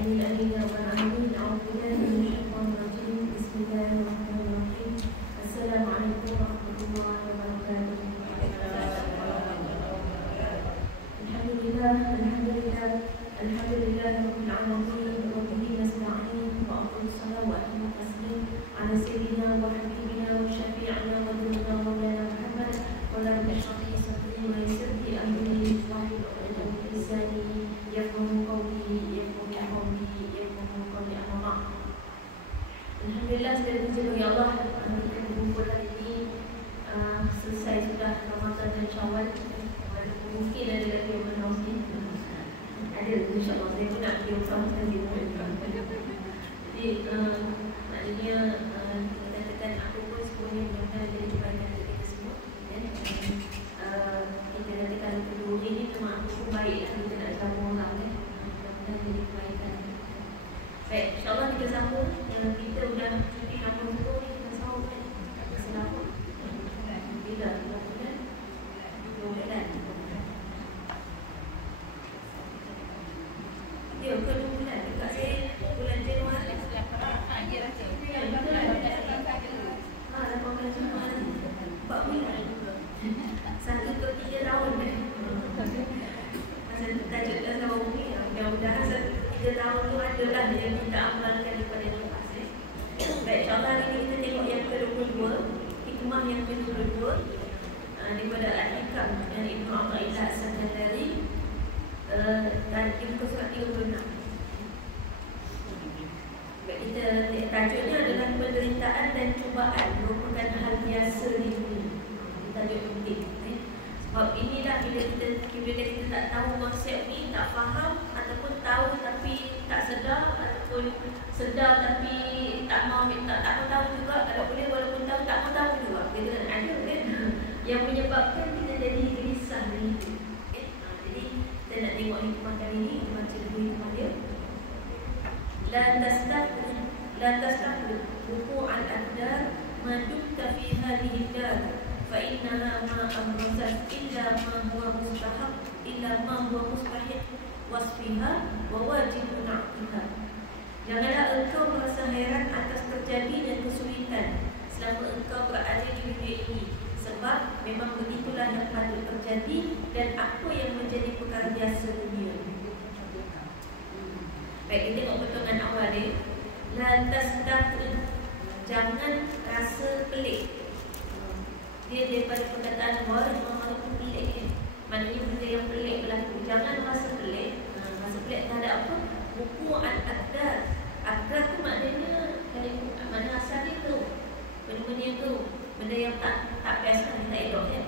Amin amin ya rabbal alamin. A'udzubillahi minasyaitonir rajim. Bismillahirrahmanirrahim. Assalamualaikum warahmatullahi wabarakatuh. Alhamdulillah, alhamdulillah, alhamdulillah rabbil alamin. Wa bihi nasta'in. Wa afdhalus salatu wa atammu taslim ala sayyidina wa habibina wa syafi'ina wa nabiyina wa maulana Muhammad wa ala alihi sadri wa yassirli amri wa hlul 'uqdatam min lisani yafqahu qawli. Alhamdulillah, segala puji bagi Allah. Kita berkumpul hari ini, selesai sudah Ramadan dan Syawal. Mungkin ada lagi yang menonton. Ada, insyaAllah. Saya pun nak pergi bersama sekali. Jadi, maknanya kita katakan apa pun semuanya benar-benar jadi kebaikan untuk kita semua. Kita katakan kedua ini cuma apa pun baiklah kita nak sama orang. Benar-benar jadi kebaikan. Baik, insyaAllah kita sambung. Kita sudah cuti lama dulu ni, kita sahur kan? Tak salah pun. Bila? 2 bulan? 2 bulan? Ya, ke 2 bulan? Dekat saya bulan Januari. Ya, betul lah. 18 Januari. 4 bulan. Satu ke 3 tahun kan? Masa tajuk dah sahur ni, mudah-mudahan 1 ke 3 tahun tu adalah yang kita amalkan daripada ni. Baik, insyaAllah hari ini kita tengok yang ke-22, hikmah yang ke-22 daripada Al-Hikam yang Ibnu Athaillah As-Sakandari dan di muka surat 36. Baik, kita tajuknya adalah penderitaan dan cubaan merupakan hal biasa di dunia. Tajuk penting. Sebab inilah bila kita tak tahu konsep ni, tak faham ataupun tahu tapi tak sedar, ataupun sedar tapi tak mau tahu juga. Kalau boleh walaupun tahu tak mau tahu juga. Kita ada kan yang menyebabkan kita jadi gelisah dan itu. Jadi kita nak tengok hikmah kali ini, kita baca dulu hikmah dia. La tastaqbil wuqu'al aqdar ma dumta fi hadhihi dar fa innaha ma amrazat illa ma huwa mustahab illa ma huwa mustahil wasfiha wa wajibun 'aqdiha. Janganlah engkau merasa heran atas terjadinya kesulitan selama engkau berada di dunia ini, sebab memang begitulah yang patut terjadi dan apa yang menjadi perkara biasa dunia. Baik, kita tengok potongan awal dia. La tastaqbil, jangan rasa pelik. Dia daripada perkataan luar memang pelik kan? Maknanya benda yang pelik berlaku. Jangan rasa pelik. Rasa pelik terhadap apa? Wuqu'al aqdar. Aqdar tu maknanya mana asal dia tu, benda-benda yang tu, benda yang tak biasa, tak elok kan?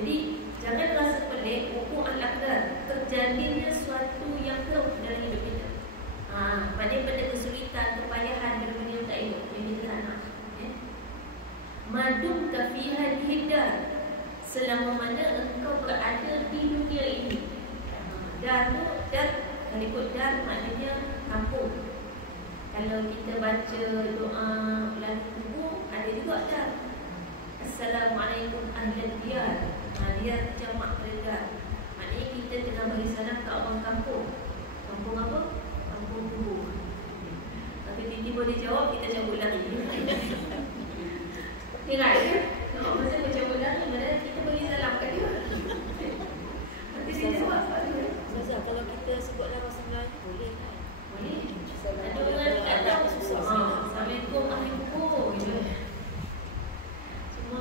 Jadi jangan rasa pelik. Wuqu'al aqdar, terjadinya suatu yang teruk dalam hidup kita. Maknanya benda kesulitan, kepayahan, benda-benda yang tak elok yang kita tak nak. Madum kafiha dihidar, selama mana engkau berada di dunia ini. Dar tu, kalau ikut dar maknanya kampung. Kalau kita baca doa ulang kubur, ada juga dar. Assalamualaikum ahlan diyar. Diyar jamak dar. Maknanya kita tengah bagi salam ke orang kampung. Kampung apa? Kampung kubur. Tapi tiba-tiba dia jawab, kita cabut lari. Ingat ke? Masa macam lari, mana kita bagi salam kat dia. Nanti dia jawab apa dia? Ustazah, kalau kita sebut dalam bahasa Melayu boleh kan? Boleh. Ada orang tak tahu susah. Assalamualaikum ahli kubur gitu. Cuma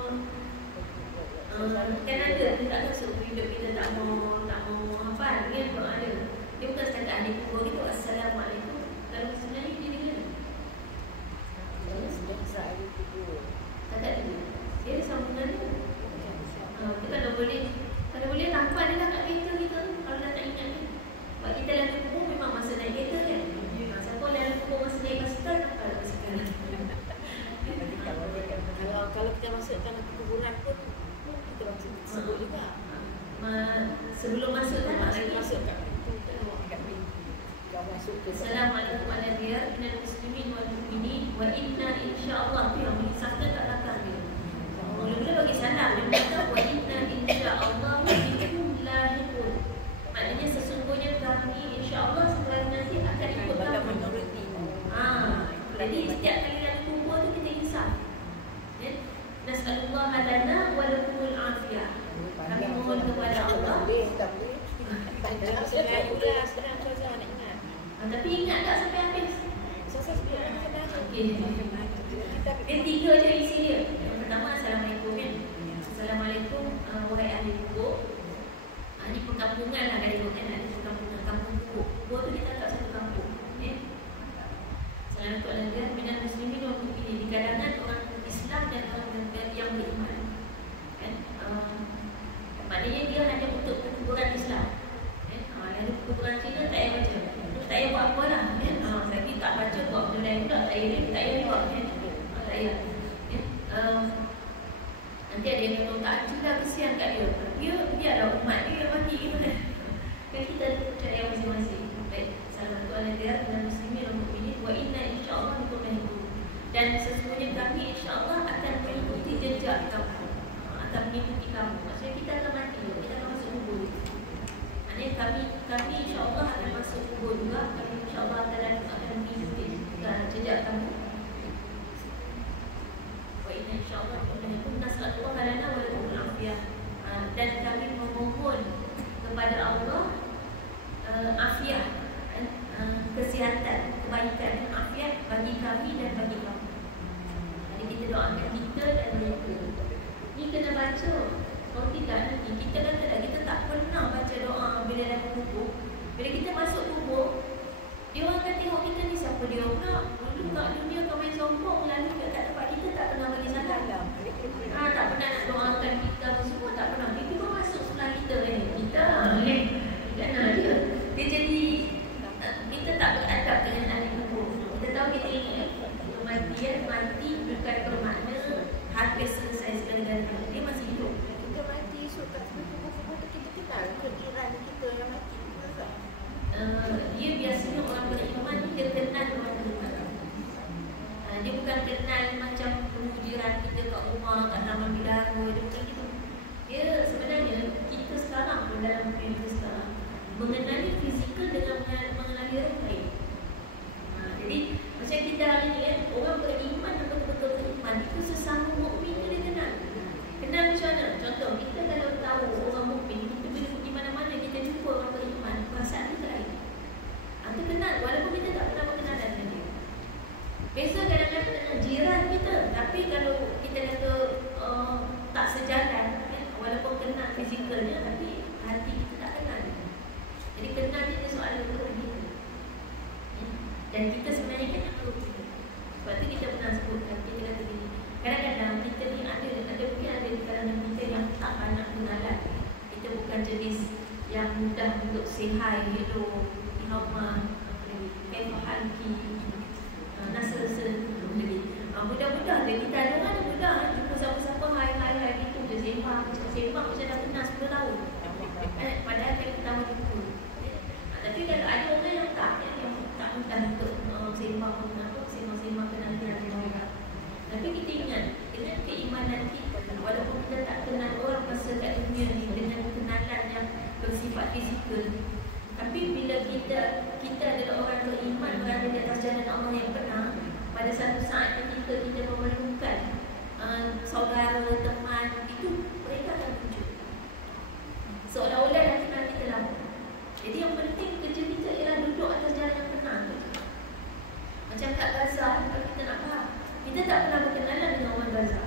kan ada tak tahu hidup kita tak mau hafal kan, kalau ada. Dia bukan setakat ahli kubur gitu. Assalamualaikum. Kalau sebenarnya dia bila? Sebab ahli kubur. Tak ada. Dia sambungan dia. Kita kalau boleh tampal dia lah kat kereta kita. Kalau dah tak ingat ni. Sebab kita lalu kubur memang masa naik kereta kan. Siapa lalu kubur masa naik basikal, tampal basikal. Kalau kita masuk dalam kuburan pun kita masuk sebut juga. Sebelum masuk kan Masuk kat pintu kita kat pintu. Assalamualaikum warahmatullahi wabarakatuh. Muslimin wal mukminin wa inna insyaallah tu yang mengisahkan kat belakang dia. Mula-mula bagi salam dia kata wa inna insyaallah bikum lahiqun. Maknanya sesungguhnya kami insyaallah sekarang nanti akan ikut kamu. Jadi setiap kali lalu kubur tu kita insaf. Nas'alullah lana wa lakumul afiyah. Kami mohon kepada Allah. Senang pula, senang saja nak ingat. Tapi ingat tak sampai habis? Saya biar senang. Okey. Dia 3 je isi dia. Yang pertama, Assalamualaikum kan. Assalamualaikum wahai ahli kubur. Ini perkampungan lah kali kan. Ada perkampungan, kampung kubur. Kubur tu kita tak satu kampung. Assalamualaikum warahmatullahi minal muslimin wa mu'minin. Di kalangan orang Islam dan orang yang beriman. Kan? Maknanya dia hanya untuk perkuburan Islam. Lalu perkuburan Cina tak payah baca. Tak payah buat apa lah. Tapi tak baca buat benda lain pula. Tak payah buat. Tak payah. Nanti ada yang kata tak acu lah, kesian kat dia. Biarlah umat dia yang mati. Kan kita cari yang masing-masing. Baik. Assalamualaikum warahmatullahi wabarakatuh. Wa inna insyaAllah bikum lahiku. Dan sesungguhnya kami insyaAllah akan mengikuti jejak kamu. Akan mengikuti kamu. Maksudnya kita akan mati. Kita akan masuk kubur. Maksudnya kami insyaAllah akan masuk kubur juga. Kami insyaAllah akan mengikuti jejak kamu. Wa inna insyaAllah bikum lahiku. Nas'alullah lana wa lakumul afiyah. Dan kami memohon kepada Allah afiat, kesihatan, kebaikan, afiat bagi kami dan bagi kamu. Jadi kita doakan kita dan mereka. Ni kena baca. Kalau tidak nanti kita kata kita tak pernah baca doa bila dalam kubur. Bila kita masuk kubur, dia orang akan tengok kita ni siapa dia pula. Dulu kat dunia kau main sombong, lalu kat tempat kita tak pernah bagi salam. Tak pernah nak doakan kita semua, tak pernah. Dia tiba masuk sebelah kita kita kan dia. Dia jadi kita tak beradab dengan ahli kubur. Kita tahu kita ingat kematian mati bukan bermakna habis selesai segala-galanya. Dia masih hidup. Kita mati esok kat kubur-kubur kita kenal ke jiran kita yang mati. Dia biasanya orang beriman dia kenal orang beriman. Dia bukan kenal macam jiran kita kat rumah, kat taman bidaru. Dia bukan gitu. Dia sebenarnya kita sekarang pun dalam dunia kita sekarang mengenali fizikal dengan mengenali orang lain. Jadi macam kita hari ni kan, orang beriman dan betul-betul beriman itu sesama mukmin tu dia kenal. Kenal macam mana? Contoh, kita kalau tahu orang mukmin, kita bila di mana-mana kita jumpa orang beriman, perasaan kita lain. Kita kenal walaupun kita tak pernah berkenalan dengan dia. Beza kadang-kadang dengan jiran kita, tapi kalau kita kata tak sejalan, kan? Walaupun kenal fizikalnya, tapi hati kita tak kenal. Jadi kenal dia soal untuk kita. Dan kita sebenarnya kenal untuk kita. Sebab tu kita pernah sebutkan, kita kata gini, kadang-kadang kita ni mungkin ada di kalangan kita yang tak banyak kenalan. Kita bukan jenis yang mudah untuk say hi, hello, ihama, halki, nasr-nasr. Mudah-mudah dia kita ada orang yang mudah jumpa siapa-siapa hai gitu je, sembang macam dah kenal 10 tahun. Padahal kita pertama jumpa. Tapi kalau ada orang yang tak mudah untuk sembang kenal. Tapi kita ingat dengan keimanan kita, walaupun kita tak kenal orang masa kat dunia ni dengan kenalan yang bersifat fizikal, tapi bila kita adalah orang beriman berada di atas jalan Allah yang benar, pada satu saat kita memerlukan saudara, teman, itu mereka akan muncul. Seolah-olah dah kenal kita lama. Jadi yang penting kerja kita ialah duduk atas jalan yang benar. Macam kat Gaza, kalau kita nak faham, kita tak pernah berkenalan dengan orang Gaza.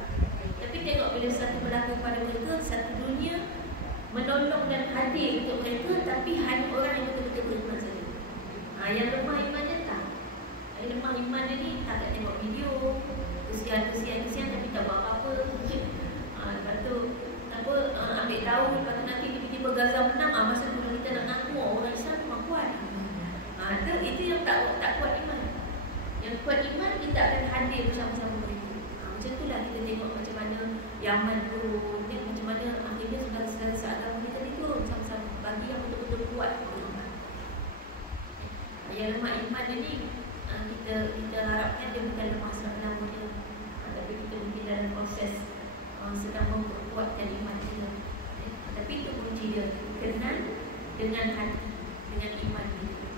Tapi tengok bila satu berlaku pada mereka, satu dunia menolong dan hadir untuk mereka, tapi hanya orang yang betul-betul beriman saja. Yang lemah imannya tak. Yang lemah imannya ni tak tengok video, kesian tapi tak buat apa-apa. Lepas tu ambil tahu, lepas tu nanti tiba-tiba Gaza menang, masa tu kita nak ngaku orang Islam memang kuat. Itu yang tak kuat iman. Yang kuat iman, kita akan hadir bersama-sama mereka. Macam itulah kita tengok macam mana Yaman turun, macam mana akhirnya saudara-saudara seagama kita ni turun sama-sama bagi yang betul-betul kuat iman. Yang lemah iman ni kita harapkan dia bukan lemah selama-lamanya, tapi kita mungkin dalam proses sedang memperkuatkan iman kita. Tapi itu kunci dia, kenal dengan hati, dengan iman kita.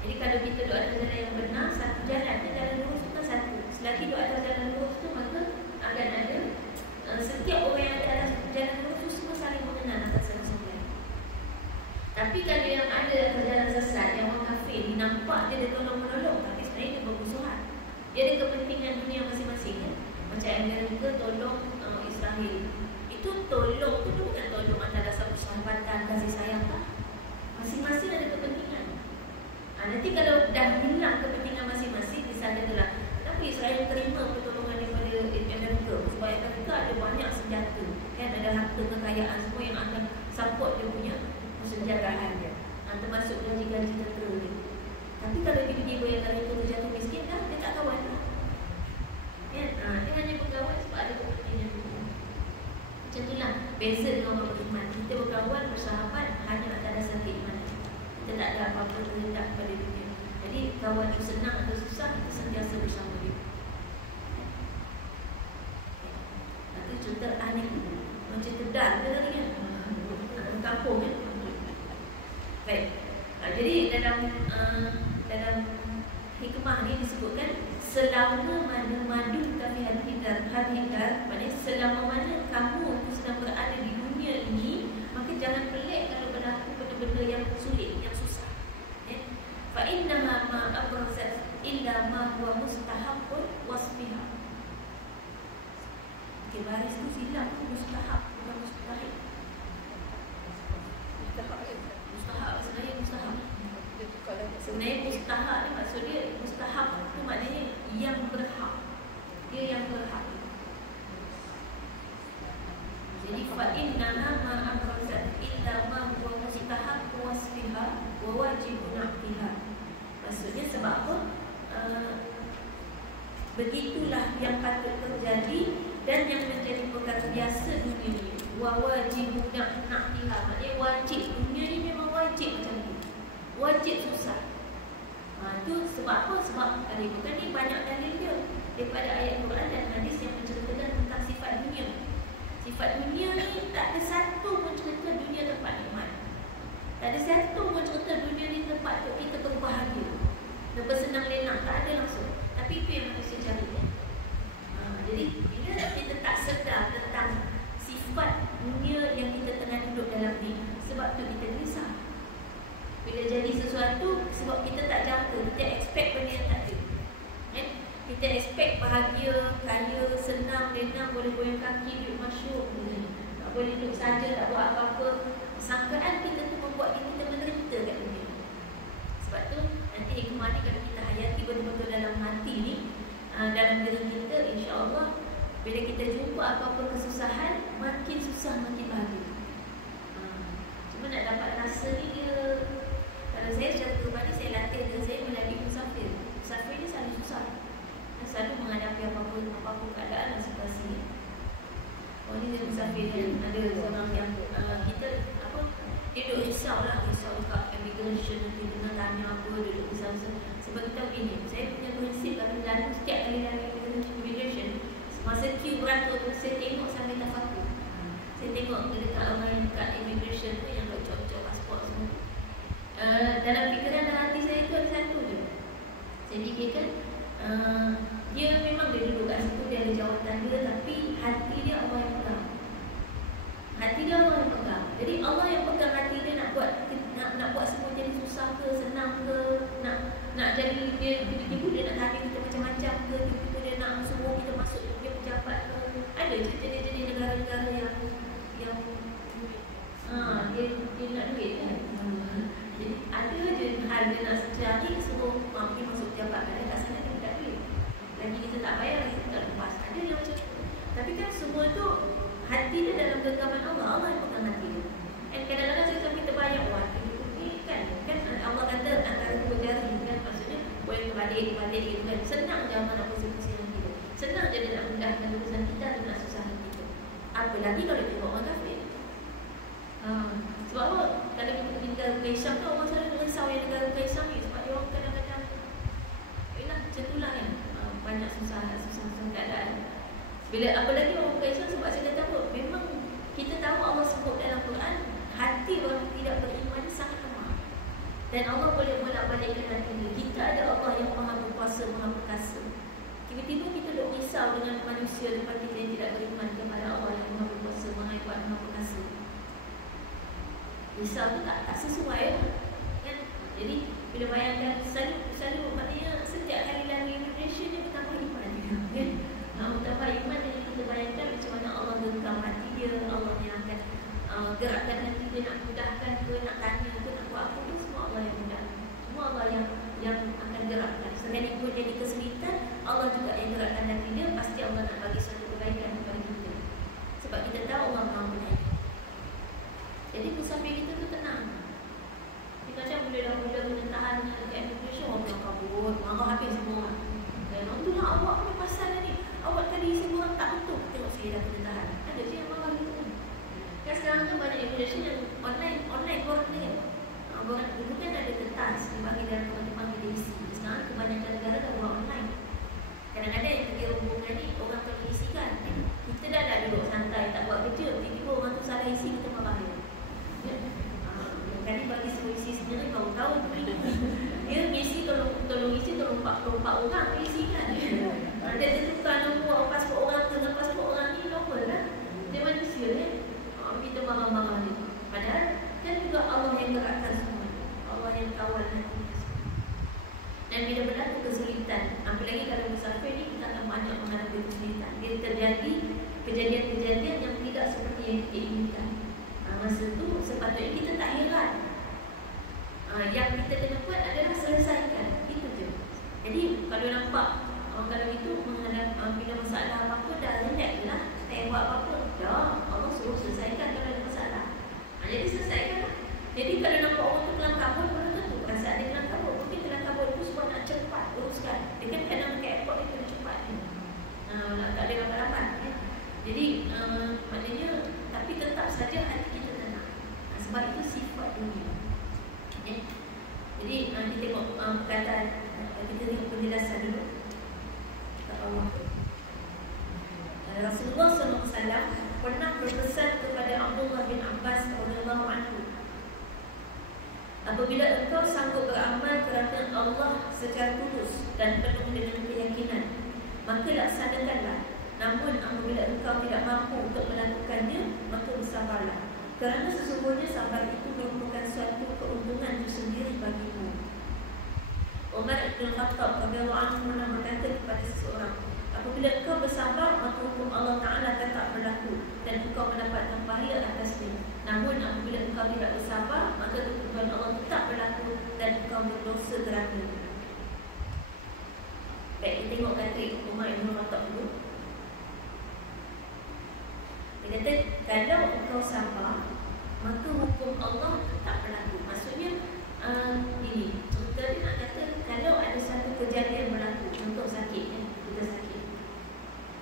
Jadi kalau kita doa atas jalan yang benar, satu jalan, jalan lurus bukan selagi duduk atas jalan lurus tu, maka akan ada setiap orang yang ada atas jalan lurus tu semua saling mengenal atas satu sama lain. Tapi kalau yang ada atas jalan sesat, yang orang kafir ni, nampak dia tolong-menolong, tapi sebenarnya dia bermusuhan. Dia ada kepentingan dunia masing-masing kan? Macam Amerika tolong Israel. Itu tolong tu bukan tolong atas dasar persahabatan, kasih sayang tak? Masing-masing ada kepentingan. Nanti kalau dah hilang kepentingan masing-masing, disadarilah kenapa Israel terima pertolongan daripada Amerika. Sebab Amerika ada banyak senjata kan, ada harta kekayaan semua yang akan support dia punya persenjataan dia, termasuk gaji-gaji tentera dia. Tapi kalau dia pergi bayangkan itu terjatuh miskin dah, dia tak kawan dah kan? Dia hanya berkawan sebab ada kepentingan. Macam itulah beza dengan orang beriman. Kita berkawan, bersahabat hanya atas dasar keimanan. Kita tak ada apa-apa terhendak pada dunia. Jadi kawan tu senang atau susah, kita sentiasa bersama dia. Itu contoh aneh. Macam Kedah dia tadi kan, kampung kan. Baik. Jadi dalam hikmah ni disebutkan selama mana madu tapi hindar, maknanya selama mana kamu tu sedang berada di dunia ini, maka jangan pelik kalau berlaku benda-benda yang sulit, yang susah. Fa innaha ma abrazat illa ma huwa mustahabun wasfiha. Okey, baris tu silap tu, mustahab bukan mustahil. Mustahab sebenarnya mustahab. Sebenarnya mustahab ni maksud dia, mustahab tu maknanya yang berhak. Dia yang berhak. Jadi fa innaha ma abrazat illa ma huwa mustahab wasfiha wa wajibun naqtiha. Maksudnya sebab apa? Begitulah yang patut terjadi dan yang menjadi perkara biasa dunia ni. Wa wajibun naqtiha, maknanya wajib. Dunia ni memang wajib macam tu. Wajib susah. Itu sebab apa? Sebab bukan ni banyak dalil dia daripada ayat Quran dan hadis yang menceritakan tentang sifat dunia. Sifat dunia ni tak ada satu pun cerita dunia tempat nikmat. Tak ada satu pun cerita dunia ni tempat untuk kita berbahagia, bersenang lenang. Tak ada langsung. Tapi itu yang manusia cari kan? Jadi bila kita tak sedar tentang sifat dunia yang kita tengah duduk dalam ni, sebab tu kita risau. Bila jadi sesuatu, sebab kita tak jangka, kita expect benda yang tak ada kan? Kita expect bahagia, kaya, senang, lenang, boleh goyang kaki, duduk masyuk, tak boleh duduk saja, tak buat apa-apa. Sangkaan kita tu membuat kita menderita kat dunia. Sebab tu nanti hikmah ni kalau kita hayati betul-betul dalam hati ni, dalam diri kita, insya-Allah bila kita jumpa apa-apa kesusahan, makin susah makin bahagia. Cuma nak dapat rasa ni dia, kalau saya secara peribadi saya latih diri saya melalui musafir. Musafir ni selalu susah, selalu menghadapi apa-apa keadaan dan situasi. Oh ni dia musafir kan, ada seorang yang kita dia duduk risau dekat immigration, nanti kena tanya apa, duduk risau. Sebab kita begini, saya punya prinsip kalau lalu setiap kali lalu immigration, masa queue beratur tu saya tengok sampai tafakur. Saya tengok dekat orang dekat immigration tu yang buat cocok pasport semua. Dalam fikiran dan hati saya tu ada satu je. Saya fikirkan dia memang dia duduk kat situ, dia ada jawatan dia, tapi hati dia Allah yang pegang. Hati dia Allah yang pegang. Jadi Allah yang pegang hati dia nak buat semua jadi susah ke, senang ke, nak jadi dia tiba-tiba dia nak tarik kita macam-macam ke, tiba-tiba dia nak suruh kita masuk dia pejabat ke. Ada je jadi negara-negara yang dia nak duit kan. Jadi ada je hal dia nak cari suruh pergi masuk pejabat, kadang kat sana dia tak duit. Lagi kita tak bayar, kita tak lepas. Ada yang macam tu. Tapi kan semua tu hati dia dalam genggaman Allah. Allah yang pegang hati dia. And kadang-kadang saya sampai terbayang, wah ini kan Allah kata antara dua jari kan, maksudnya boleh berbalik gitu kan. Senang je Allah nak pusing-pusing hati dia. Senang je dia nak mudahkan urusan kita dan nak susahkan kita. Apalagi kalau kita orang kafir. Sebab apa? Kalau kita pergi negara Kaisang tu, orang selalu risau yang negara Kaisang ni. Sebab dia orang kadang-kadang macam tu lah kan, banyak susah keadaan. Bila apalagi orang Kaisang, sebab saya kata apa, memang kita tahu Allah sebut dalam Quran, hati orang tidak beriman sangat lemah. Dan Allah boleh bolak-balikkan hati dia. Kita ada Allah yang maha berkuasa, maha perkasa. Tiba-tiba kita duk risau dengan manusia depan kita yang tidak beriman kepada Allah yang Maha Berkuasa, Maha Hebat, Maha Perkasa. Risau tu tak sesuai kan? Jadi bila bayangkan selalu maknanya setiap kali lalu immigration dia bertambah iman dia kan? Bertambah iman, jadi kita bayangkan macam mana Allah genggam hati dia, Allah yang akan gerakkan hati dia nak mudahkan ke, nak tanya ke, nak buat apa pun, semua Allah yang mudah. Semua Allah yang akan gerakkan. Sekalipun jadi kesulitan, Allah juga yang gerakkan hati dia. Pasti Allah nak bagi satu kebaikan kepada kita, sebab kita tahu Allah Maha Penyayang. Jadi musafir kita tu tenang. Kita macam boleh dah mula kena tahan dekat immigration, orang bilang kabur, marah habis semua orang. Dan tu lah awak punya pasal ni, awak tadi semua orang tak betul. Tengok saya dah kena tahan. Ada je yang marah gitu kan. Kan sekarang kan banyak immigration yang online korang tengok. Dulu kan ada kertas dibagi dalam tempat-tempat kita isi. Sekarang kebanyakan negara dah buat online. Kadang-kadang yang pergi rombongan ni orang pergi isi kan. Kita dah duduk santai tak buat kerja, tiba-tiba orang tu salah isi, kita marah dia. Kali bagi semua isi sendiri, kau tahu dia isi tolong isi 24 orang isi kan. Dia tukar nombor pasport orang dengan pasport orang ni normal lah. Dia manusia kan. Kita marah-marah dia. Padahal kan juga Allah yang gerakkan semua. Allah yang kawal hati. Dan bila berlaku kesulitan, apalagi kalau musafir ni, kita akan banyak menghadapi kesulitan. Dia terjadi kejadian-kejadian yang tidak seperti yang kita inginkan. Masa tu sepatutnya kita tak heran. Yang kita kena buat adalah selesaikan. Itu je. Jadi kalau nampak kalau itu menghadap bila masalah apa-apa, dah relax je lah. Tak payah buat apa-apa. Dah, Allah suruh selesaikan kalau ada masalah. Jadi selesaikan lah. Jadi kalau nampak orang tu kelam kabut, belum tentu perasaan dia kelam kabut. Mungkin kelam kabut itu sebab nak cepat uruskan. Dia kan kadang dekat airport dia kena cepat. Tak ada lambat-lambat. Jadi maknanya, tapi tetap saja hati kita tenang. Sebab itu sifat dunia. Jadi kita tengok perkataan, kita tengok penjelasan dulu. Rasulullah SAW pernah berpesan kepada Abdullah bin Abbas radhiyallahu anhu, apabila engkau sanggup beramal kerana Allah secara tulus dan penuh dengan keyakinan, maka laksanakanlah. Namun apabila engkau tidak mampu untuk melakukannya, maka bersabarlah, kerana sesungguhnya sabar itu merupakan suatu keuntungan tersendiri bagimu. Umar bin Khattab radhiyallahu anhu pernah berkata kepada seseorang, apabila engkau bersabar, maka hukum Allah Ta'ala tetap berlaku dan engkau mendapatkan pahala atasnya. Namun apabila engkau tidak bersabar, maka ketentuan Allah tetap berlaku dan engkau berdosa kerana. Baik, kita tengok kata Umar bin Khattab dulu. Dia kata, kalau engkau sabar, maka hukum Allah tetap berlaku. Maksudnya ini, kita nak kata, kalau ada satu kejadian berlaku, contoh sakit kan, kita sakit.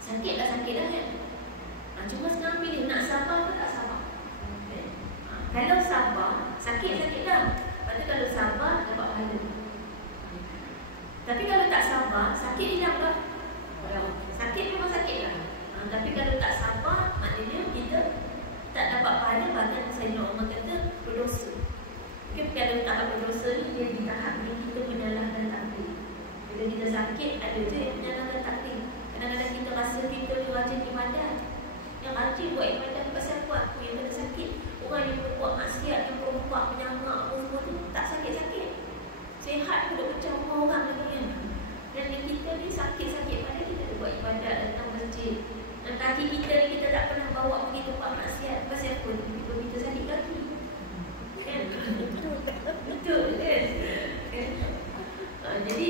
Sakit dah kan. Cuma sekarang pilih nak sabar ke tak sabar. Kalau sabar, sakit dah. Lepas tu kalau sabar, dapat pahala. Tapi kalau tak sabar, sakit hilang tak? Sakit memang sakit lah. Tapi kalau tak sabar, maknanya kita tak dapat pahala. Bahkan Sayyidina Umar kata berdosa. Mungkin kalau tahap berdosa ni, dia di tahap ni kita menyalahkan takdir. Bila kita sakit, ada je yang menyalahkan takdir. Kadang-kadang kita rasa kita ni rajin ibadat. Yang rajin buat ibadat pasal apa? Aku yang kena sakit. Orang yang berbuat maksiat, yang berbuat menyanggak, apa semua tu tak sakit-sakit. Sehat pun dah pecah rumah orang lagi kan. Dan yang kita ni sakit-sakit, padahal kita ada buat ibadat, datang masjid. Dan kaki kita ni kita tak pernah bawa pergi tempat maksiat. Pasal apa? Tiba-tiba kita sakit kaki. Kan? Betul kan? Jadi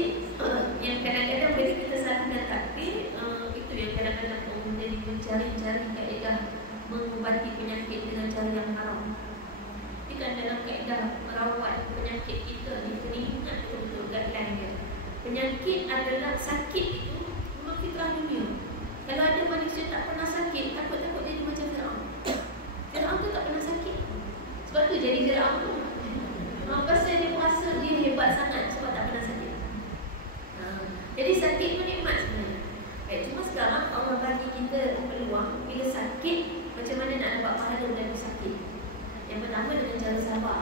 yang kadang-kadang bila kita salahkan takdir, itu yang kadang-kadang menjadi mencari-cari kaedah mengubati penyakit dengan cara yang haram. Jadi kan dalam kaedah merawat penyakit kita ni, kena ingat betul-betul guideline dia. Penyakit adalah sakit itu memang fitrah dunia. Kalau ada manusia tak pernah sakit, takut-takut jadi macam Firaun. Firaun tu tak pernah sakit. Sebab tu jadi Firaun tu. Pasal dia merasa dia hebat sangat sebab tak pernah sakit. Jadi sakit tu nikmat sebenarnya. Cuma sekarang Allah bagi kita peluang, bila sakit, macam mana nak dapat pahala dari sakit. Yang pertama dengan cara sabar.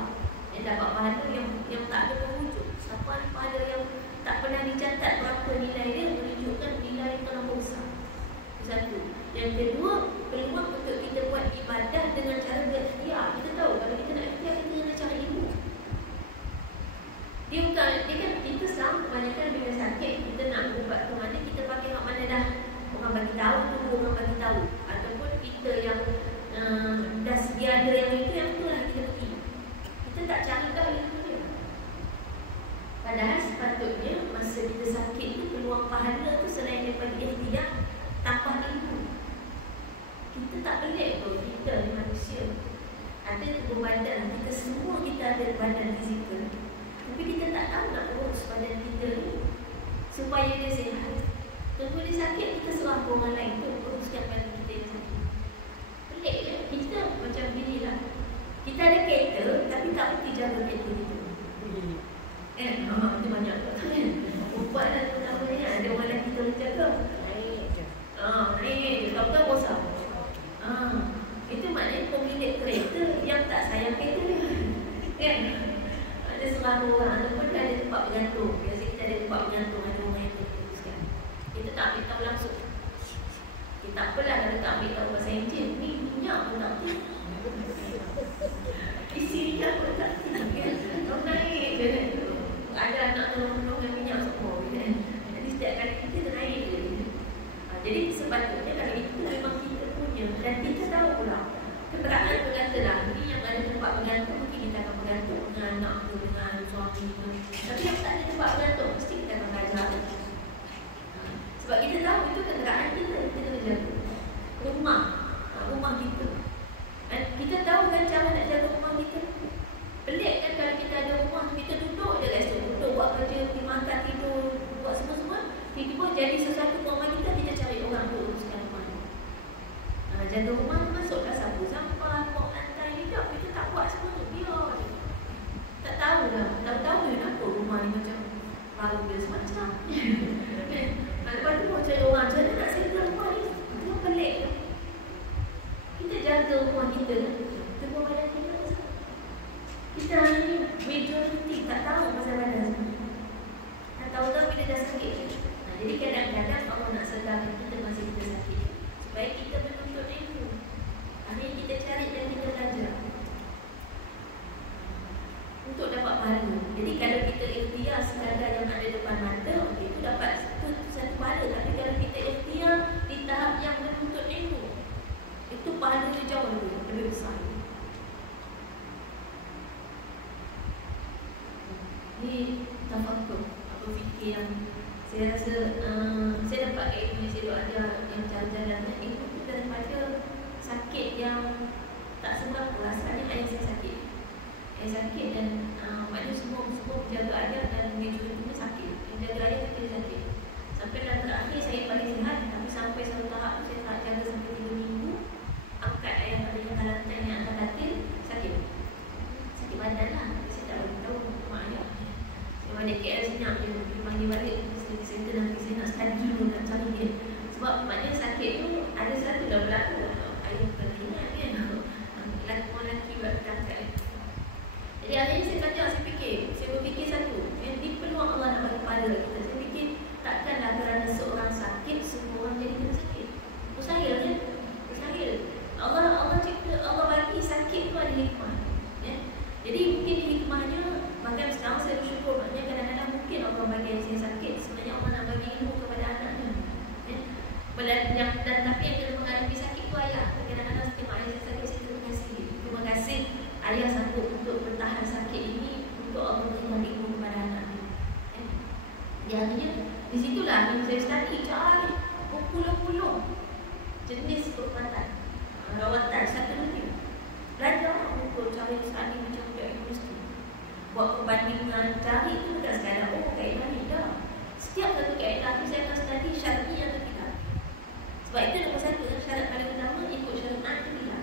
Yang dapat pahala yang tak ada penghujung. Sabar pahala yang tak pernah dicatat berapa nilai dia, menunjukkan nilai Yang kedua, peluang untuk kita buat ibadah dengan cara berikhtiar. Kita tahu kalau kita nak ikhtiar, kita kena cari ilmu. Dia kan kita sekarang kebanyakan bila sakit, kita nak ubat ke mana, kita pakai hak mana dah orang bagi tahu, tunggu orang bagi tahu, ataupun kita yang dah sedia ada yang itulah kita pergi. Kita tak cari dah ilmu dia. Padahal sepatutnya masa kita sakit tu, peluang pahala tu selain daripada ikhtiar, tambah ilmu. Kita tak pelik pun, kita ni manusia. Ada tubuh badan, kita semua kita ada badan fizikal. Tapi kita tak tahu nak urus badan kita ni supaya dia sihat. Tunggu dia sakit, kita serah orang lain tu uruskan badan kita yang sakit. Pelik kan? Kita macam beginilah. Kita ada kereta, tapi tak boleh jaga kereta kita. Itu banyak tu kan. Ubat dan pertama ni ada orang yang kita boleh jaga. Naik je. Naik je. Tahu-tahu bosan. Itu maknanya pemilik kereta yang tak sayang kereta dia. Kan? Ada seorang orang ataupun ada tempat bergantung. Biasa kita ada tempat bergantung, ada orang yang teruskan. Kita tak ambil tahu langsung. Kita tak apalah kalau tak ambil tahu pasal enjin. Ni minyak pun tak tahu. Isi minyak pun tak tahu. Kau naik je. Ada anak tolong-tolong dengan minyak semua. Jadi setiap kali kita naik je. Jadi sepatutnya kalau itu memang kita punya. Dan kita tahu pula kenderaan bergantung lah. Ini yang ada tempat bergantung, mungkin kita akan bergantung dengan anak tu, dengan suami tu. Tapi yang tak ada tempat bergantung, mesti kita akan belajar. Sebab kita tahu itu kenderaan kita kena jaga. Rumah kita. Dan kita tahu kan cara nak jaga rumah kita. Pelik kan kalau kita ada rumah, kita duduk je kat situ, duduk buat kerja, pergi makan, tidur, buat semua-semua. Tiba-tiba jadi sesuatu rumah kita cari orang untuk uruskan rumah tu. Jaga rumah tu masuklah sapu sampah, buat lantai, tidak, kita tak buat semua tu, biar je. Tak tahu dah, tahu-tahu kenapa rumah ni macam baru dia semacam. Lepas tu mau cari orang, macam mana nak segera rumah ni? Itu pelik tu. Kita jaga rumah kita, tubuh badan kita. Kita hari ni majoriti tak tahu pasal badan sendiri. Tak tahu-tahu bila dah sakit. Jadi kadang-kadang Allah nak sedarkan kita masa kita sakit, supaya kita menuntut ilmu. Akhirnya kita cari dan kita belajar untuk dapat pahala. Jadi kalau kita ikhtiar sekadar yang ada depan mata, itu dapat satu pahala. Tapi kalau kita ikhtiar di tahap yang menuntut ilmu, itu pahalanya jauh lebih besar. Ini tafakkur atau fikir yang saya rasa saya dapat ilmu yang saya ajar yang jalan-jalan ilmu itu daripada sakit yang tak sebab asalnya ayah saya sakit. Ayah sakit dan maknanya semua jaga ayah dan majoriti itu sakit. Yang jaga ayah kita sakit. Sampai dalam terakhir saya paling sihat, tapi sampai satu tahap saya tak jaga sampai 3 minggu. Angkat ayah pada yang lantai yang akan katil, sakit. Sakit badan lah. Saya tak boleh tahu mak ayah. Saya balik KL senyap je, dia panggil balik. Saya nanti saya nak study dulu, nak cari dia. Sebab maknanya sakit tu ada satu dah berlaku. Ayah bukan ingat kan. Orang lelaki buat berangkat. Jadi akhirnya saya kata, saya berfikir satu, yang di peluang Allah nak bagi pada kita. Saya fikir takkanlah kerana seorang sakit, semua orang jadi kena sakit. Mustahil kan? Mustahil. Allah cipta, Allah bagi sakit tu ada hikmah. Ya? Jadi mungkin hikmahnya, bahkan sekarang saya bersyukur, maknanya kadang-kadang mungkin Allah bagi saya sakit, sebenarnya Allah nak bagi ilmu kepada anaknya. Ya? Dan tapi yang kena menghadapi sakit tu ayah. Kadang-kadang setiap ayah saya sakit, saya terima kasih. Terima kasih ayah sanggup untuk bertahan sakit ini untuk Allah berikan ilmu kepada anaknya. Ya, akhirnya di situlah yang saya study, cari berpuluh-puluh jenis perubatan, rawatan satu dunia. Belajar untuk cari study macam budak universiti. Buat perbandingan, cari itu bukan sekadar kaedah ni dah. Setiap satu kaedah tu saya akan study syar'i atau tidak. Sebab itu nombor satu, syarat paling utama ikut syariat itu tidak.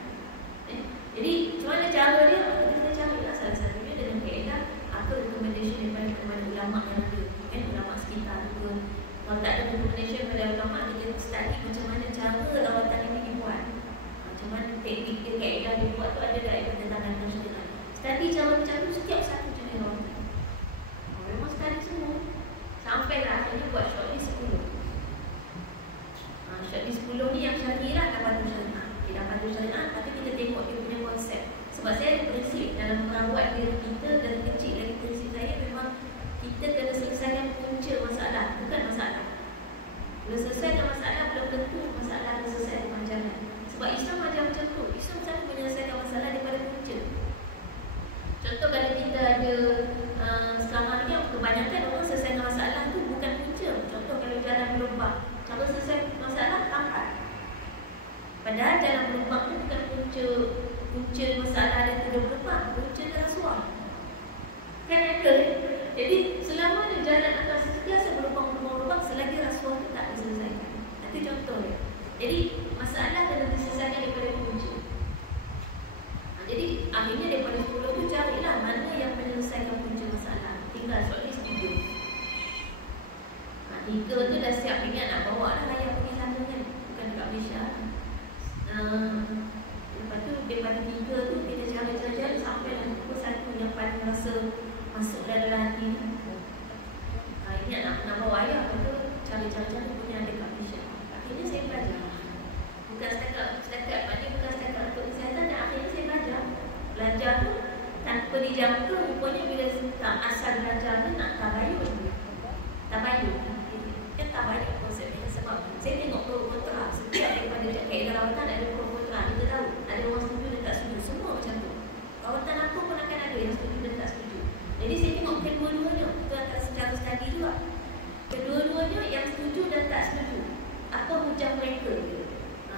Jadi macam mana cara dia? Kita carilah salah satunya dengan kaedah apa recommendation daripada kepada ulama yang ada, kan, ulama sekitar juga. Kalau tak ada recommendation daripada ulama, kita study macam mana cara rawatan ini dibuat, macam mana teknik dia, kaedah dibuat tu ada dari pertentangan syariat. Study cara macam tu setiap satu jenis rawatan. Memang study semua sampailah akhirnya buat shortlist 10. Shortlist 10 ni yang syar'i lah. Itu contoh dia. Jadi masalah kena diselesaikan daripada punca. Jadi akhirnya daripada 10 tu carilah mana yang menyelesaikan punca masalah. Tinggal shortlist 3. 3 tu dah siap ingat nak bawa lah layak pergi sana kan. Bukan dekat Malaysia. Lepas tu daripada 3 tu kita cari sampai dah pukul 1 yang paling rasa masuk dalam hati ni. Ingat nak bawa ayah. Lepas tu cari punya ada kat Malaysia. Akhirnya saya belajar. Bukan setakat maknanya bukan setakat untuk kesihatan. Dan akhirnya saya belajar tu tanpa dijangka. Rupanya bila tak asal belajar tu nak tabayun. Kan tabayun konsepnya. Sebab saya tengok pro kontra. Setiap daripada kaedah rawatan ada pro kontra. Kita tahu ada orang setuju dan tak setuju. Semua macam tu. Rawatan apa pun akan ada yang setuju dan tak setuju. Jadi saya tengok kedua-duanya. Itu akan secara studi juga. Kedua-duanya yang setuju dan tak setuju. Apa hujah mereka?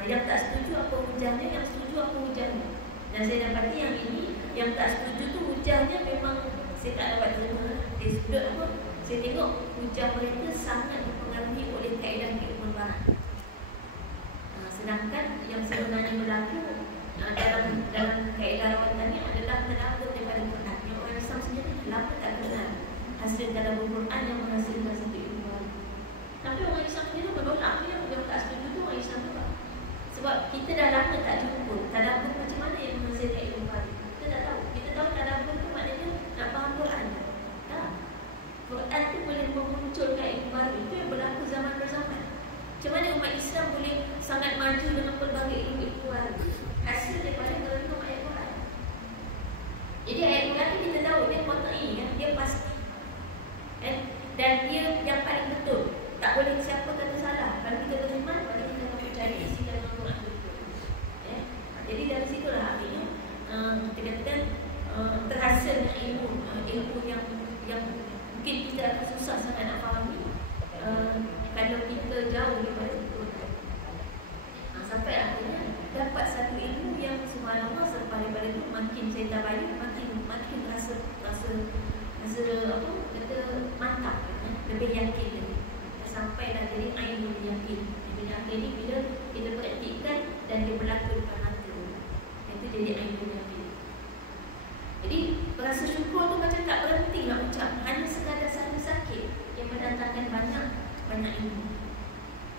Yang tak setuju apa hujahnya, yang setuju apa hujahnya. Dan saya dapati yang ini, yang tak setuju tu hujahnya memang saya tak dapat terima. Dari sudut apa? Saya tengok hujah mereka sangat dipengaruhi oleh kaedah keilmuan barat. Sedangkan yang sebenarnya berlaku dalam kaedah rawatan ni adalah tadabbur daripada Quran. Yang orang Islam sendiri lama tak kenal hasil tadabbur Quran yang menghasilkan satu ilmu baru. Tapi orang Islam sendiri menolak yang tak setuju tu orang Islam juga. Sebab kita dah lama tak jumpa tadabbur macam mana yang menghasilkan ilmu baru. Kita dah tahu. Kita tahu tadabbur tu maknanya nak faham Quran. Quran tu boleh memunculkan ilmu baru. Itu yang berlaku zaman berzaman. Macam mana umat Islam boleh sangat maju dengan pelbagai ilmu baru? Hasil daripada merenung ayat Quran. Jadi ayat Quran tu kita tahu dia qat'i kan, dia pasti. Dan dia yang paling betul. Tak boleh siapa kata salah. Kalau kita beriman, maka kita akan percaya isi dalam Quran itu. Jadi dari situlah akhirnya kita kata terhasil dengan ilmu yang mungkin kita akan susah sangat nak fahami kalau kita jauh daripada itu. Sampai akhirnya dapat satu ilmu yang subhanallah selepas daripada itu makin saya tabayun makin rasa apa kata mantap, lebih yakin lagi. Sampailah jadi ainul yakin. Ainul yakin ni bila kita praktikkan dan dia berlaku depan mata, itu jadi ainul yakin. Jadi rasa syukur tu macam tak berhenti nak ucap, hanya sekadar satu sakit yang mendatangkan banyak ilmu.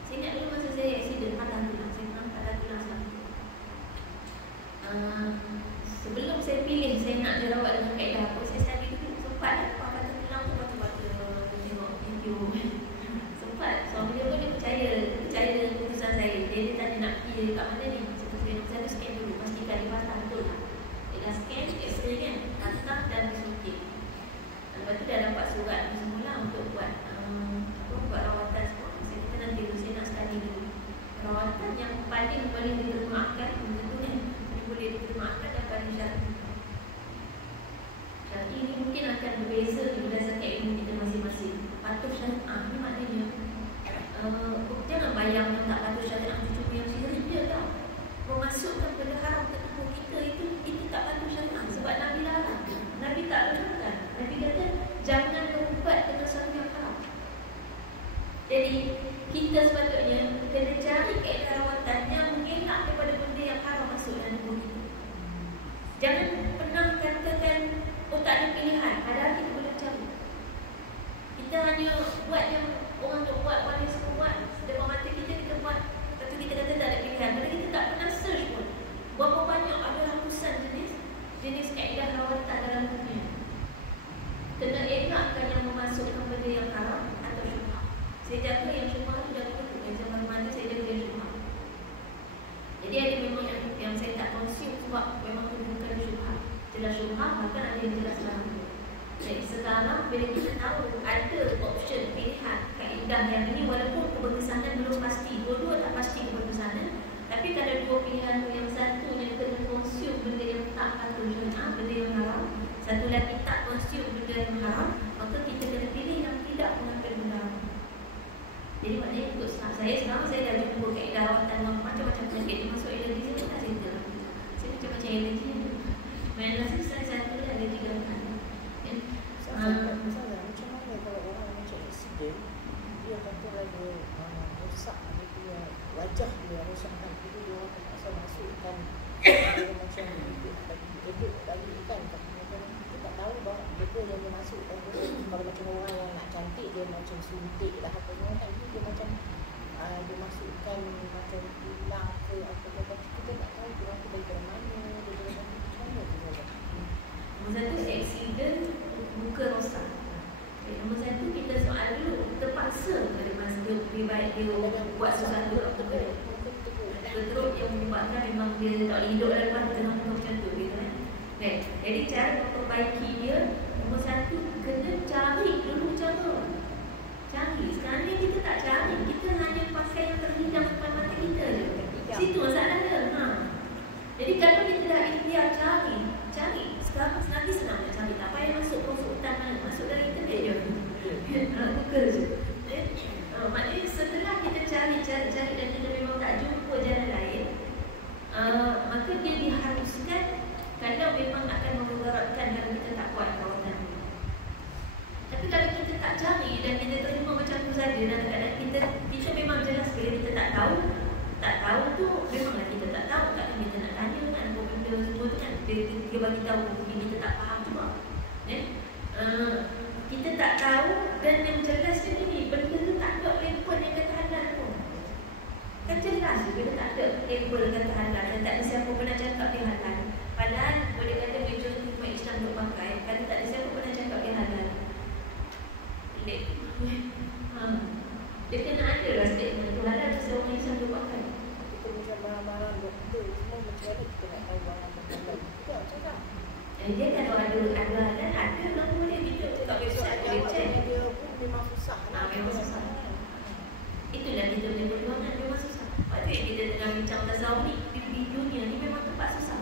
Saya ingat dulu masa saya accident patah tulang, saya memang patah tulang selalu. Sebelum saya pilih saya nak dirawat dengan kaedah apa, saya study dulu. Sempat patah tulang tu baca-baca tengok video. Sempat. Suami dia pun dia percaya dengan keputusan saya. Dia tanya nak pergi kat mana ni. Saya scan dulu, pastikan dia patah betul lah. Dia dah scan, X-ray kan, patah dan disuntik. Lepas tu dah dapat surat semula untuk buat rawatan semua. Saya kata nanti dulu saya nak study dulu. Rawatan yang paling boleh ditermakan, tentu kan, boleh ditermakan dan paling syar'i. Syar'i ni mungkin akan berbeza berdasarkan ilmu kita masing-masing. Patuh syariah ni maknanya jangan bayang yang tak patuh syariah tu cuma yang syirik dia tau. Memasukkan benda haram ke tubuh kita itu tak patuh syariah. Sebab Nabi larang. Nabi tak benarkan. Nabi kata jangan berubat dengan sesuatu yang haram. Jadi kita sepatutnya kena cari kaedah rawatan yang mengelak daripada benda yang haram masuk dalam tubuh kita. Jangan pernah katakan tak ada pilihan. Padahal kita boleh cari. Kita hanya buat yang orang tu buat, orang yang suka buat depan mata kita buat. Lepas tu kita kata tak ada pilihan. Padahal kita tak pernah search pun berapa banyak ada ratusan jenis kaedah rawatan dalam dunia. Kena elakkan yang memasukkan benda yang haram atau syubhat. Saya jaga yang syubhat tu jangan betul. Yang zaman mana saya jaga yang syubhat. Jadi ada memang yang saya tak consume sebab memang bukan syubhat. Jelas syubhat, bahkan ada yang jelas haram. Jadi sekarang bila kita tahu ada option pilihan kaedah yang ini, walaupun keberkesanan belum pasti, dua-dua tak pasti keberkesanan, tapi kalau dua pilihan tu yang satu yang kena consume benda yang tak patuh syariah, benda yang haram, satu lagi tak consume benda yang haram, maka kita kena pilih yang tidak mengambil benda haram. Jadi maknanya untuk saya sekarang saya dah jumpa kaedah rawatan macam-macam penyakit termasuk alergi. Saya tak cerita saya macam-macam alergi tu. Main rasa saya satu dah alergi gerakan. Misalnya macam mana kalau orang macam accident, dia kata lagi rosak dia punya wajah dia rosakkan itu dia orang terpaksa masukkan dia macam duduk lagi kan kita tak tahu bahawa betul yang dia masukkan tu kalau macam orang yang nak cantik dia macam suntik lah apa semua kan dia macam dia masukkan macam tulang ke apa kita tak tahu dia orang tu dari mana dia dari mana tu saja. Nombor satu accident muka rosak. Nombor satu kita soal dulu terpaksa pada masa dia lebih baik dia buat sesuatu teruk yang menyebabkan memang dia tak boleh hidup lepas tengah macam tu gitu kan. Jadi cara memperbaiki dia nombor satu kena cari dulu cara. Cari. Sekarang ni kita tak cari. Kita hanya pakai yang terhidang depan mata kita je. Situ masalah dia. Jadi kalau kita dah ikhtiar cari. Sekarang lagi senang nak cari. Tak payah masuk konsultan mana. Masuk dari internet je. Google je. Maknanya setelah kita cari dan kita memang tak jumpa jalan lain, maka dia diharuskan kalau memang akan memudaratkan kalau kita tak kuat kawasan. Tapi kalau kita tak cari dan kita terima macam tu saja dan kadang-kadang kita memang jelas bila kita tak tahu tu memanglah kita tak tahu kan kita nak tanya kan apa benda semua tu kan dia bagi tahu mungkin kita tak faham juga. Kita tak tahu dan yang jelas dia ni benda tu tak ada label yang kata halal pun. Kan jelas bila tak ada label kata halal dan tak ada siapa pernah cakap dia halal. Padahal boleh kata majoriti umat Islam duk pakai kalau tak ada siapa pernah cakap dia halal. Dia kena ada lah statement tu halal tu orang Islam duk pakai. Kita macam barang-barang doktor semua macam mana kita nak tahu barang halal. Kita tak cakap. Dia kalau ada halal ada orang boleh kita cakap besok ada check. Dia pun memang susah. Memang susah. Itulah kita punya perjuangan memang susah. Waktu yang kita tengah bincang tasawuf ni di dunia ni memang tempat susah.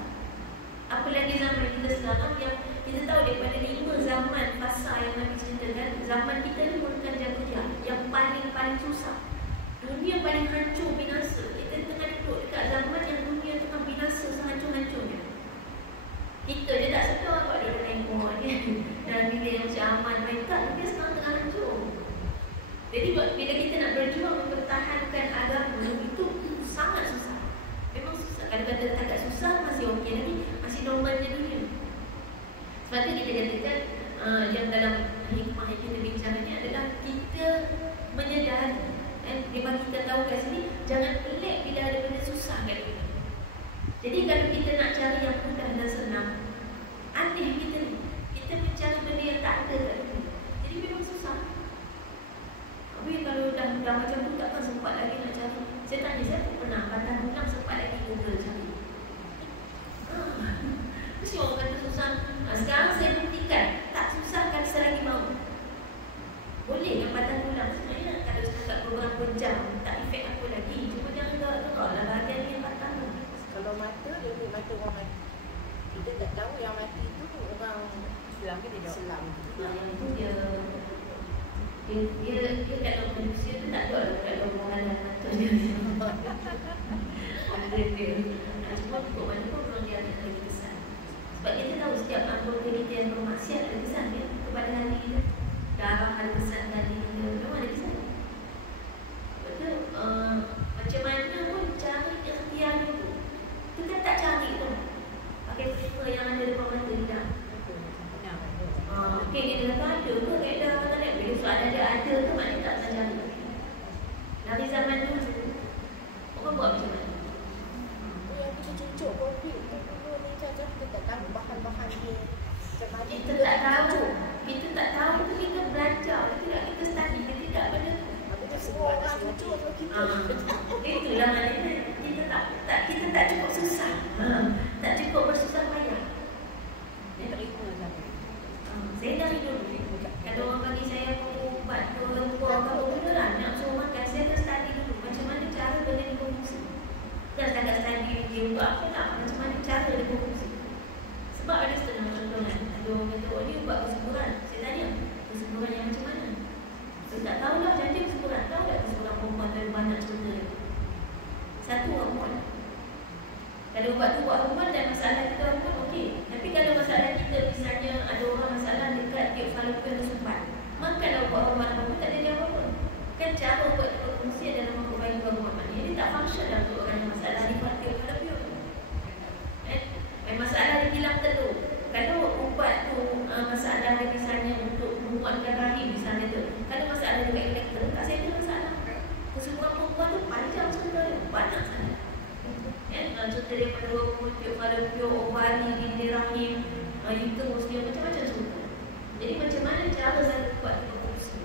Apalagi zaman kita sekarang yang kita tahu daripada 5 zaman fasa yang Nabi ceritakan, zaman kita ni merupakan jahiliyah yang paling susah. Dunia paling hancur binasa. Kita tengah duduk dekat zaman yang dunia tengah binasa sehancur-hancurnya. Kita je tak sedar buat duduk dalam rumah ni dalam bilik yang macam aman mereka dia sekarang tengah hancur. Jadi bila kita nak berjuang mempertahankan agama itu sangat susah. Memang susah. Kalau kata agak susah masih okey lagi, masih normalnya dunia. Sebab tu kita katakan yang dalam hikmah yang kita bincang ni adalah kita menyedari memang kita tahu kat sini jangan pelik bila ada benda susah kat dunia. Jadi kalau kita nak cari yang mudah dan senang, aneh kita ni. Kita mencari benda yang tak ada kat dunia. Jadi memang susah. Habis kalau dah macam tu takkan sempat lagi nak cari. Saya tanya, saya pun pernah patah tulang sempat lagi Google cari. Mesti orang kata susah. Sekarang saya buktikan tak susah kalau selagi mahu. Boleh kan patah tulang. Sebenarnya kalau setakat beberapa jam tak efek apa lagi. Cuma jangan gerak-gerak lah bahagian yang patah tu. Kalau mata, dia ambil mata orang mati. Kita tak tahu yang mati tu orang Islam ke tidak? Islam. Yang tu dia kalau manusia tu tak ada lah kalau orang halal mata dia. Ada dia. Cuma untuk mana pun orang dia ada lagi kesan. Sebab kita tahu setiap anggota kita yang bermaksiat ada kesan ya, kepada hati kita. Darah ada kesan hati kita. Memang ada kesan. Betul. Macam mana pun cari ikhtiar dulu. Kita tak cari tu. Pakai filter yang ada depan mata kita. Okey, kita kata ada ke kaedah kata nak bila soalan dia ada ke maknanya tak pernah cari. Dari zaman dulu orang buat macam mana? Yang kita cucuk kopi tu dulu ni caca kita tak tahu bahan-bahan dia. Kita tak tahu. Kita tak tahu tu kita belajar. Kita study. Kita tidak benda tu. Kita semua orang cucuk tu kita. Itulah maknanya kita tak cukup susah. Tak cukup bersusah payah. Dia tak terima lah. Saya dari dulu. Kalau orang bagi saya ubat ke apa beneran nak suruh makan, saya akan study dulu macam mana cara benda ni berfungsi. Bukan setakat study dia buat apa tak, macam mana cara dia berfungsi. Sebab ada setengah contoh kan, ada orang kata, oh ni ubat kesuburan. Saya tanya, kesuburan yang macam mana? Saya tak tahulah janji kesuburan. Tahu tak kesuburan perempuan dari banyak cerita dia? Satu hormon. Kalau ubat tu buat hormon dan masalah kita hormon okey. Tapi kalau masalah kita misalnya ada orang masalah dekat tiap fallopian tersumbat, maka kalau buat hormon apa pun tak ada dia hormon. Kan cara buat berfungsi adalah memperbaiki hormon. Maknanya dia tak function lah untuk orang yang masalah ni kuatir kalau piur. Masalah dia bilang telur. Kalau ubat tu masalah dia misalnya untuk menguatkan rahim misalnya tu. Kalau masalah dia kat kolektor, tak saya kena masalah. Kesemua perempuan tu panjang sebenarnya, banyak sangat. Contoh daripada piur pada piur ovary, dinding rahim, uterus dia macam-macam semua. Jadi macam mana cara saya buat reproduksi?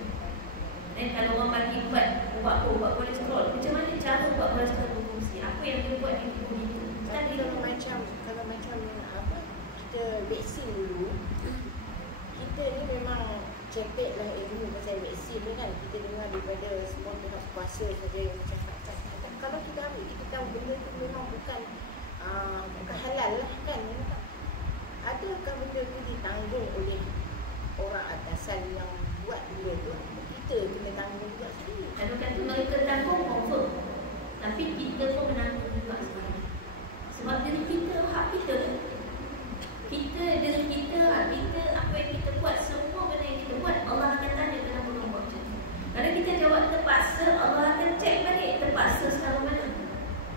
Kalau orang bagi ubat kolesterol, macam mana cara buat kolesterol reproduksi? Apa yang dia buat di tubuh itu? Kalau macam apa, kita vaksin dulu, kita ni memang cepet lah ilmu pasal vaksin ni kan. Kita dengar daripada semua pihak kuasa saja yang macam kalau kita ambil, kita tahu benda tu memang bukan halal lah kan. Adakah benda tu ditanggung oleh orang atasan yang buat benda tu? Kita kena tanggung juga sendiri. Kalau kata mereka tanggung confirm, tapi kita pun menanggung juga sebenarnya. Sebab diri kita, hak kita. Diri kita, hak kita, apa yang kita buat, semua benda yang kita buat, Allah akan tanya kenapa kamu buat macam tu. Kalau kita jawab terpaksa, Allah akan cek balik terpaksa sekarang mana.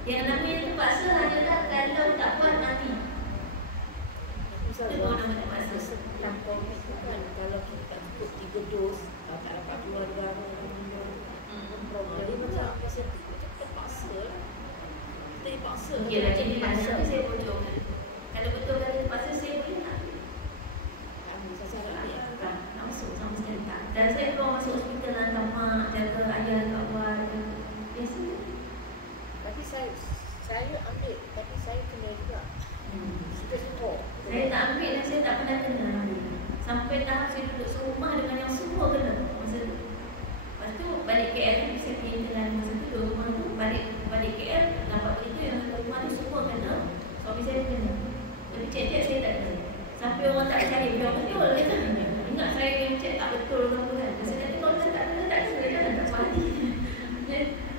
Yang namanya terpaksa hanyalah kalau tak buat mati. Itu baru nama terpaksa. Setelah COVID tu kan, kalau kita tak cukup 3 dos, tak dapat keluar darah, jadi macam pasal tu macam terpaksa. Kita dipaksa. Okeylah, jadi macam saya bocorkan. Kalau betul kata terpaksa, saya boleh tak? Saya saran ayah. Tak masuk sama sekali tak. Dan saya keluar masuk hospital hantar mak, jaga ayah kat luar. Biasa. Tapi saya ambil, tapi saya kena juga. Suka-suka. Saya tak ambil dan saya tak pernah kena ambil. Sampai tahap saya duduk serumah dengan yang semua kena masa tu. Lepas tu balik KL, saya pergi internal masa tu, duduk rumah tu, balik KL, nampak berita yang rumah tu semua kena. Suami saya kena. Tapi cek-cek saya tak kena. Sampai orang tak percaya, biar betul dia kan. Ingat saya yang cek tak betul ke apa kan. Saya kata kalau saya tak kena, tak kena kan, tak mati.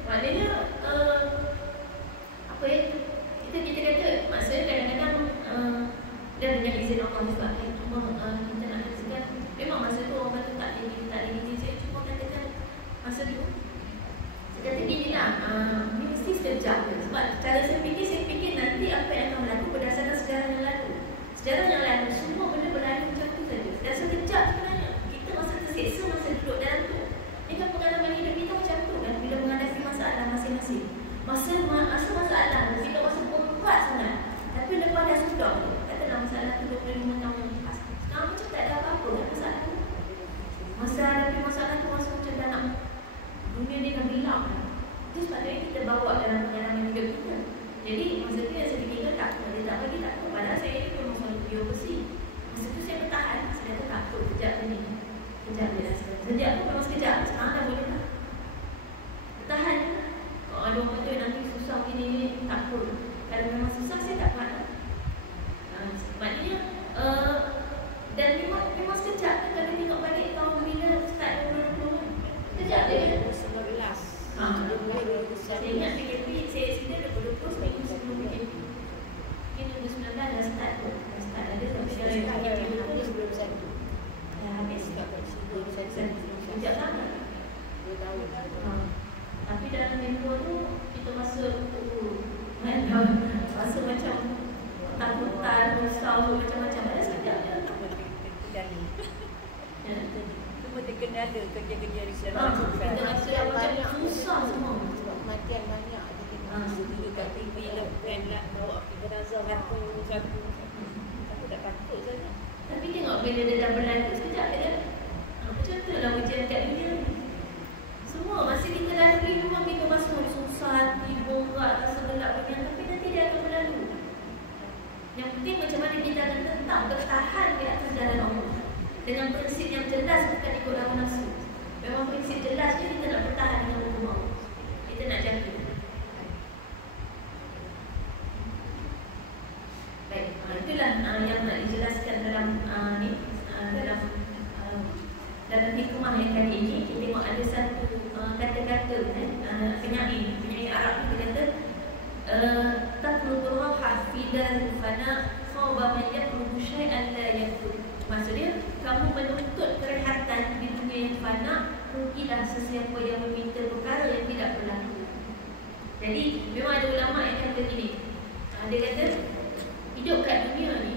Maknanya apa ya, kita kata maksudnya kadang-kadang dan dengan izin Allah juga cuma kita nak katakan memang masa tu orang kata tak boleh saya cuma katakan masa tu saya kata gini lah, ni mesti sekejap je. Sebab cara saya fikir nanti apa yang akan berlaku berdasarkan sejarah yang lalu semua benda berlalu macam tu saja dan sekejap sebenarnya. Kita masa terseksa masa duduk dalam tu, ni kan pengalaman hidup kita macam tu kan, bila menghadapi masalah masing-masing. Masa masalah kita rasa berat sangat, tapi lepas dah sudah katalah masalah tu 25 tahun yang lepas, sekarang macam tak ada apa-apa kan masalah tu. Masa hadapi masalah tu rasa macam dah nak dunia ni dah bilang. Itu sepatutnya kita bawa dalam pengalaman hidup kita. Jadi masa tu yang saya fikirkan tak apa, dia tak bagi tak apa. Padahal saya ni memang selalu beliau besi. Masa tu saya bertahan, saya kata tak apa, kejap ni. Kejap dia dah sekejap. Kejap tu memang sekejap, sekarang dah boleh tak. Bertahan. Kalau ada orang kata nanti susah gini, tak apa. Kalau memang susah, saya tak faham. Maknanya, dan memang sekejap kan kalau tengok balik tahun bila start 2020. Sekejap dia kan? 2019. Dia mulai 2019. Saya ingat PKP, saya sini 2020 seminggu sebelum PKP. Mungkin 2019 dah start tu. Dah start ada tapi sekarang PKP Sebelum satu. dah habis. Sekejap sangat. 2 tahun. Tapi dalam tempoh tu kita rasa rasa macam takutan, risau, macam-macam. Ada sekejap je. Cuma terkendala kerja-kerja risau. Kita rasa macam susah semua. Sebab kematian banyak. Dulu kat TV kan nak bawa jenazah satu. Aku tak takut saja. Tapi tengok bila dia dah berlaku sekejap je kan. Macam tu lah ujian kat dunia ni. Semua masa kita lalui memang kita rasa susah hati, borak, rasa gelap dunia. Tapi nanti dia akan berlalu. Yang penting macam mana kita akan tetap bertahan di atas jalan Allah. Dengan prinsip yang jelas, bukan ikut hawa nafsu. Memang prinsip jelas je kita nak bertahan dengan hukum Allah. Kita nak jaga. Baik, itulah yang nak dijelaskan dalam dalam hikmah yang kali ini. Kita tengok ada satu kata-kata penyair Arab tu, dia kata tatlubur raha fi daril fana khaba man yatlubu syai'an la yakun. Maksudnya kamu menuntut kerehatan di dunia yang fana, rugilah sesiapa yang meminta perkara yang tidak berlaku. Jadi memang ada ulama yang kata gini, dia kata hidup kat dunia ni,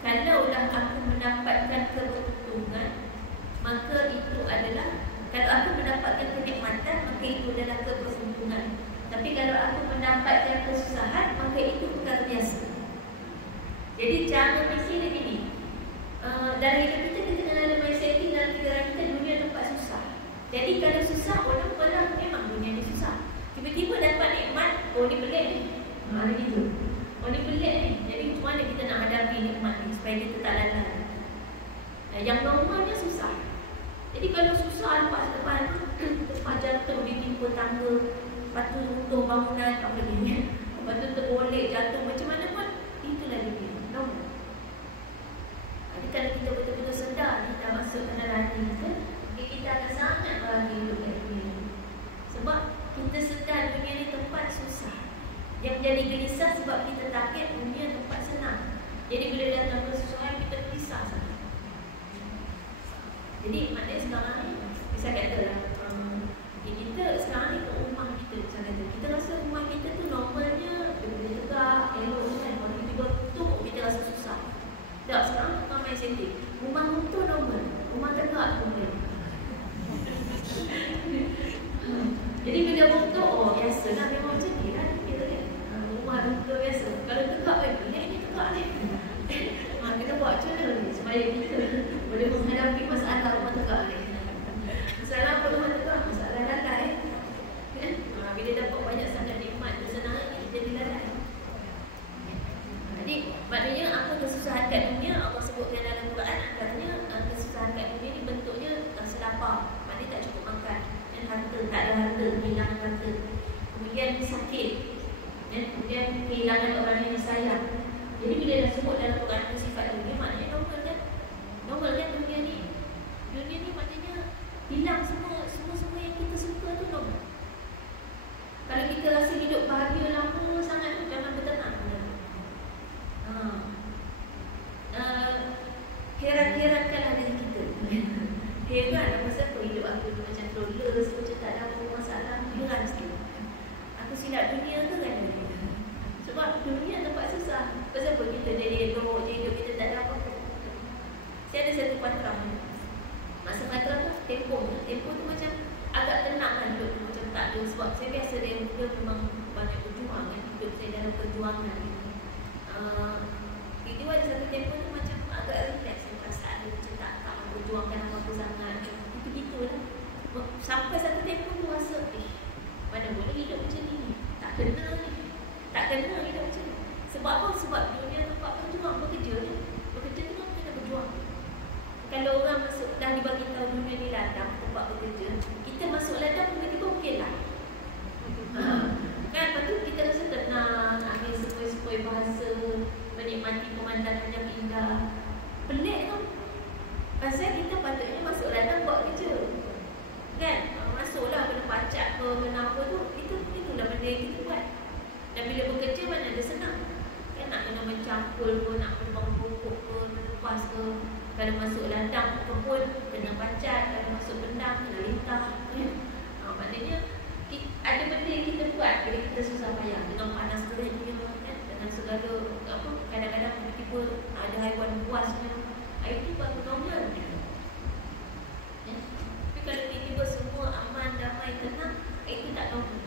kalaulah aku mendapatkan keberuntungan, maka itu adalah, kalau aku mendapatkan kenikmatan, maka itu adalah keberuntungan. Tapi kalau aku mendapatkan kesusahan, maka itu perkara biasa. Jadi cara fikir dia gini, dalam hidup kita kena ada mindset dalam fikiran kita, dunia tempat susah. Jadi kalau susah, orang memang dunia ni susah. Tiba-tiba dapat nikmat, oh ni pelik ni, ada gitu. Oh ni pelik ni. Jadi macam mana kita nak hadapi nikmat ni supaya kita tak lalai? Yang normalnya susah. Jadi kalau susah, lepas depan tempat jatuh, ditimpa tangga, lepas tu runtuh bangunan, apa ni, lepas tu terboleh jatuh, macam mana pun, itulah dunia normal. Jadi kalau kita betul-betul sedar ni dah masuk dalam hati kita, kita akan sangat bahagia hidup kat dunia ni. Sebab kita sedar dunia ni tempat susah. Yang jadi gelisah sebab kita target dunia tempat senang. Jadi bila datang kesusahan, kita gelisah sangat. Jadi maknanya sekarang ni, bisa katalah, kita sekarang ni kat rumah kita, macam kata, kita rasa rumah kita tu normalnya boleh tegak, elok kan. Kalau tiba-tiba tu kita rasa susah. Tak, sekarang ramai setting. Rumah runtuh normal, rumah tegak normal. Jadi bila runtuh, oh biasa lah, memang macam ni lah. Rumah runtuh biasa. Kalau tegak lagi, ni tegak ni. Kita buat macam mana ni supaya kita boleh menghadapi masalah rumah tegak ni. Masalah apa rumah tegak? Masalah lalai. Bila dapat banyak sangat nikmat, kesenangan ni jadi lalai. Jadi maknanya apa kesusahan kat dunia, Allah sebutkan dalam Quran, katanya kesusahan kat dunia ni bentuknya rasa lapar, maknanya tak cukup makan, dan harta, tak ada harta, kehilangan harta, kemudian sakit, dan kemudian kehilangan orang yang disayang. Jadi bila dah sebut dalam Quran sifat dunia, maknanya normal kan? Normal kan dunia ni? Dunia ni maknanya hilang semua yang kita suka tu normal. Kalau kita rasa hidup bahagia lama sangat tu, jangan bertenang. Heran-herankanlah diri kita. Heran pasal apa hidup aku macam flawless, macam tak ada apa masalah. Heran sikit. Aku silap dunia ke kan? Sebab dunia tempat susah. Pasal apa kita jadi elok je hidup kita tak ada apa-apa. Saya ada satu patra. Masa patra tu tempoh tu macam agak tenang kan hidup tu, macam tak ada. Sebab saya biasa dari muda memang banyak berjuang kan. Hidup saya dalam perjuangan. Itu ada satu tempoh tu macam agak relax. Saya perasaan macam tak berjuangkan apa-apa sangat. Itu-gitu lah. Sampai satu tempoh tu rasa, mana boleh hidup macam ni. Tak kena hidup macam ni. Sebab apa? Sebab dunia tempat berjuang, bekerja ni. Bekerja tu kan kena berjuang. Kalau orang masuk, dah dibagi tahu dunia ni ladang, tempat bekerja, kita masuk ladang tiba-tiba okey lah. Kan, lepas tu kita rasa tenang, ambil sepoi-sepoi bahasa, menikmati pemandangan yang indah. Pelik tu. Pasal kita patutnya masuk ladang buat kerja. Kan? Masuklah kena pacak ke, kena apa tu, itulah benda yang kita buat. Dan bila bekerja mana ada senang. Kan nak kena mencampur ke, nak kembang pokok ke, melepas ke. Kalau masuk ladang kebun, kena pacat. Kalau masuk bendang, kena lintah. Maknanya ada benda yang kita buat bila kita susah payah. Dengan panas teringnya kan, dengan segala apa, kadang-kadang tiba-tiba ada haiwan buasnya. Itu baru normal. Tapi kalau tiba-tiba semua aman, damai, tenang, itu tak normal.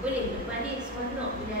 Boleh lepas ni seronok bila